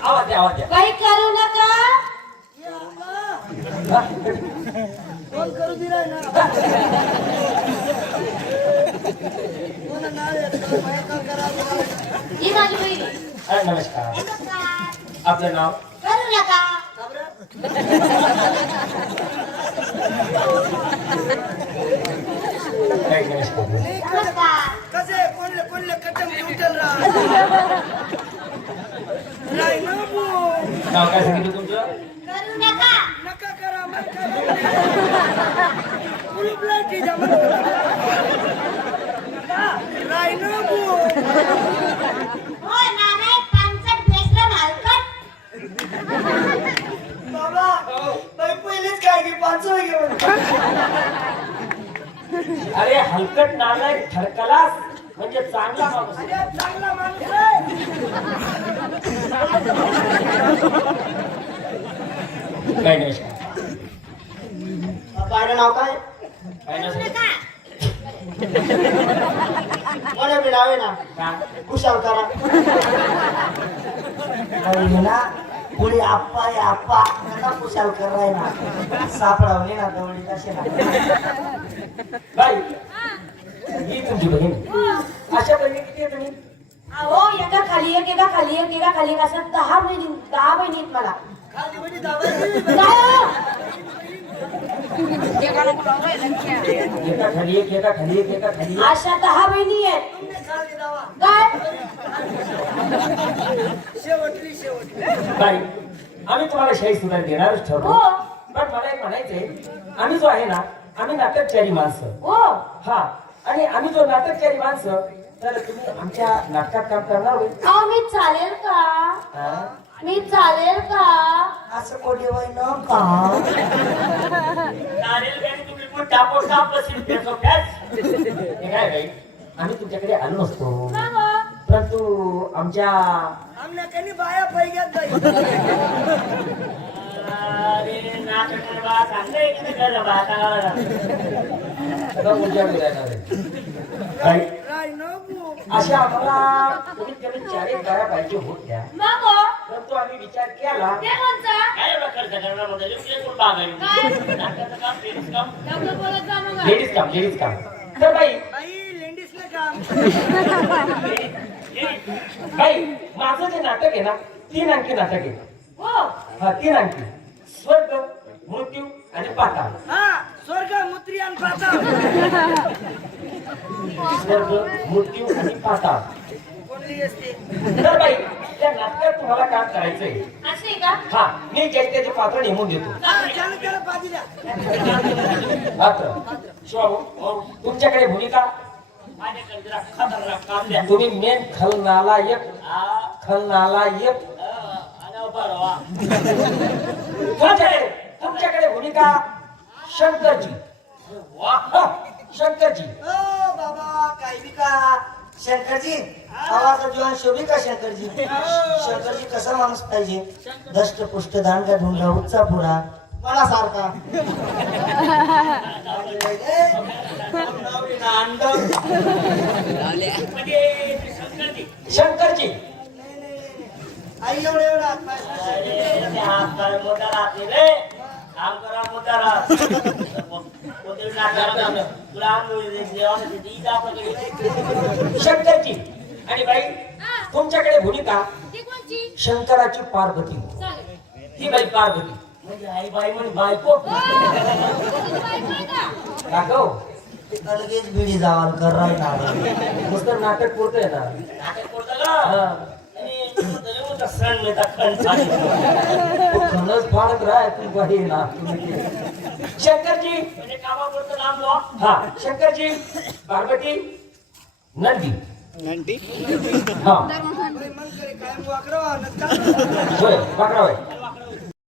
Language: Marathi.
आवाज द्या आवाज द्या. काही करू नका. फोन करू दिलाय ना. ही माझी बहीण. नमस्कार. नमस्कार. आपलं नाव? करू नका. काय नमस्कार. नमस्कार. कसे कोणले कोणले कटम उठल राय ना बो. नाव काय सांगितलं तुमचं? करू नका. नका करा नका. उलपलाची जमा. राय ना बो. होय नाना पांचट बेसन हलकट. बाबा बाई पहिलेच काय की 500 घेऊन. अरे हलकट नालायक ठरकलास म्हणजे चांगला माणूस. अरे चांगला माणूस आहे. काय नमस्कार. बाळा नाव काय? काय करू नमस्कार. नका. मला बी नाव आहे ना. का? कुशाल करा. अरे ना पुढे आप्पा आहे आप्पा नका कुशाल कराय ना. सापडावली ना दवडी कशी ना. बाई ही तुमची बहीण. अशा बहिणी किती आहे तुम्ही? अहो एका खाली एक एका खाली एक एका खाली एक असं 10 बहिणी आहेत मला. खाली बडी दाबायची. काय हो? एका खाली एक एका खाली एक एका खाली एक. अशा 10 बहिणी आहेत. खाली दावा. काय? शेवटली शेवटली. बाई आम्ही तुम्हाला शाही सुद्धा देणारच ठरलो. हो. पण मला एक म्हणायचंय, आम्ही जो आहे ना आम्ही नाटकचारी माणसं. हो. हा आणि आम्ही जो नाटकचारी माणसं तर तुम्ही आमच्या नाटकात काम करणार होईल. अहो मी चालेल का? हा? मी चालेल का? असं कोणी वय न का. हे काय बाई आम्ही तुमच्याकडे आलो नसतो, का गं? परंतु आमच्या आमल्या कधी बाया पैग्यात बाई. बाई राय न बो. अशा आम्हाला कमीत कमी 4 बाया पाहिजे होत्या, मग हो? परंतु आम्ही विचार केला. ते कोणचा? काय एवढा खर्च करणार म्हणजे इकडे बागायला काय? नाटकाचं काम लेडीज काम लवकर बोलत जा मग. लेडीज काम तर बाई बाई लेडीजला काम. बाई माझं जे नाटक आहे ना 3 अंकी नाटक आहे. हो. हा 3 अंकी. स्वर्ग, मृत्यू आणि पाताळ. हा स्वर्ग मुत्री आणि पाताळ. स्वर्ग, मृत्यू आणि पाताळ. कोणली असते. तर बाई त्या नाटकात तुम्हाला काम करायचंय. असं आहे का? हा मी त्याचे पात्र नेमून देतो. हा त्याला त्याला पाजी द्या. पात्र शिवाभाऊ, तुमच्याकडे भूमिका. माझ्याकडे जरा खतरनाक काम द्या तुम्ही मेन खलनालायक. खलनालायक. आणि बरं तुमच्याकडे भूमिका शंकरजी. हा, शंकरजी. ओ बाबा काय बी का शंकरजी आवाज जीवन शोभी का शंकरजी. शंकरजी कसा माणूस पाहिजे. दष्ट पुष्ट दांडगा ढुंगा उच्चा पुरा मला सारखा. म्हणजे शंकरजी शंकरजी आई एवढं एवढं हात पाय. अरे, ते हात पाय मोठा राहते रे काम करा मोठा राहते तुला शंकरजी आणि बाई तुमच्याकडे भूमिका ती कोणची? शंकराची पार्वती. चालेल. ती बाई पार्वती. म्हणजे आई बाई म्हणे बायको हो. तुझी बायको आहे का? दाखव. लगेच बिडी जावाल कर राहिला. नुसतं नाटक पुरतंय ना. नाटक करतं का हा. आणि तुझं सण मिळता खण तू खणच फाडत राह तू बाई ना. शंकरजी म्हणजे कामापुरतं काम लो हा शंकरजी पार्वती नंदी. हा मन करे कायम वाकरावा नका. होय वाकडा होय.